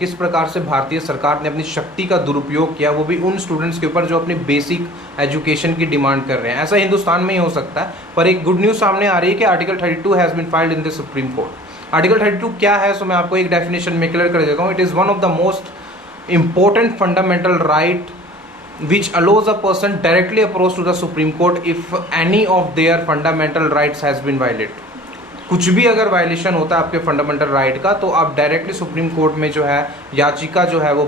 किस प्रकार से भारतीय सरकार ने अपनी शक्ति का दुरुपयोग किया, वो भी उन स्टूडेंट्स के ऊपर जो अपनी बेसिक एजुकेशन की डिमांड कर रहे हैं। ऐसा हिंदुस्तान में ही हो सकता है, पर एक गुड न्यूज़ सामने आ रही है कि article 32 has been filed in the Supreme Court. Article 32 क्या है, सो मैं आपको एक डेफिनेशन में क्लियर कर देता हूँ। It is one of the most important fundamental right which allows a person directly approach to the Supreme Court if any of their fundamental rights has been violated। कुछ भी अगर वायलेशन होता है आपके फंडामेंटल राइट का, तो आप directly supreme court में जो है याचिका जो है वो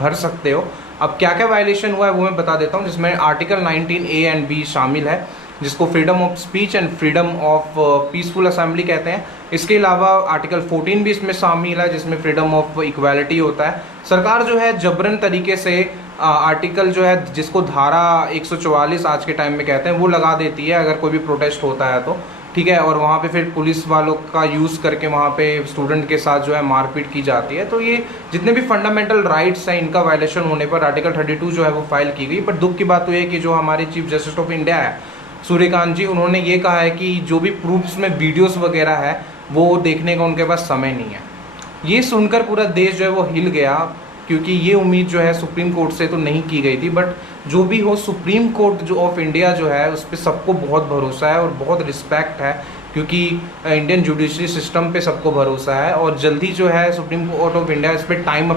भर सकते हो। अब क्या क्या वायलेशन हुआ है वो मैं बता देता हूँ, जिसमें आर्टिकल 19A एंड B शामिल है, जिसको freedom of speech and freedom of peaceful assembly कहते हैं। इसके अलावा आर्टिकल 14 भी इसमें शामिल है, जिसमें फ्रीडम ऑफ इक्वालिटी होता है। सरकार जो है जबरन तरीके से आर्टिकल जो है, जिसको धारा 144 आज के टाइम में कहते हैं, वो लगा देती है अगर कोई भी प्रोटेस्ट होता है तो, ठीक है। और वहाँ पे फिर पुलिस वालों का यूज़ करके वहाँ पे स्टूडेंट के साथ जो है मारपीट की जाती है। तो ये जितने भी फंडामेंटल राइट्स हैं, इनका वायलेशन होने पर आर्टिकल 32 जो है वो फाइल की गई। पर दुख की बात तो ये है कि जो हमारे चीफ जस्टिस ऑफ इंडिया है सूर्यकांत जी, उन्होंने ये कहा है कि जो भी प्रूफ्स में वीडियोस वगैरह है वो देखने का उनके पास समय नहीं है। ये सुनकर पूरा देश जो है वो हिल गया, क्योंकि ये उम्मीद जो है सुप्रीम कोर्ट से तो नहीं की गई थी। बट जो भी हो, सुप्रीम कोर्ट जो ऑफ इंडिया जो है उस पर सबको बहुत भरोसा है और बहुत रिस्पेक्ट है, क्योंकि इंडियन जुडिशरी सिस्टम पे सबको भरोसा है। और जल्दी जो है सुप्रीम कोर्ट ऑफ इंडिया इस पर टाइम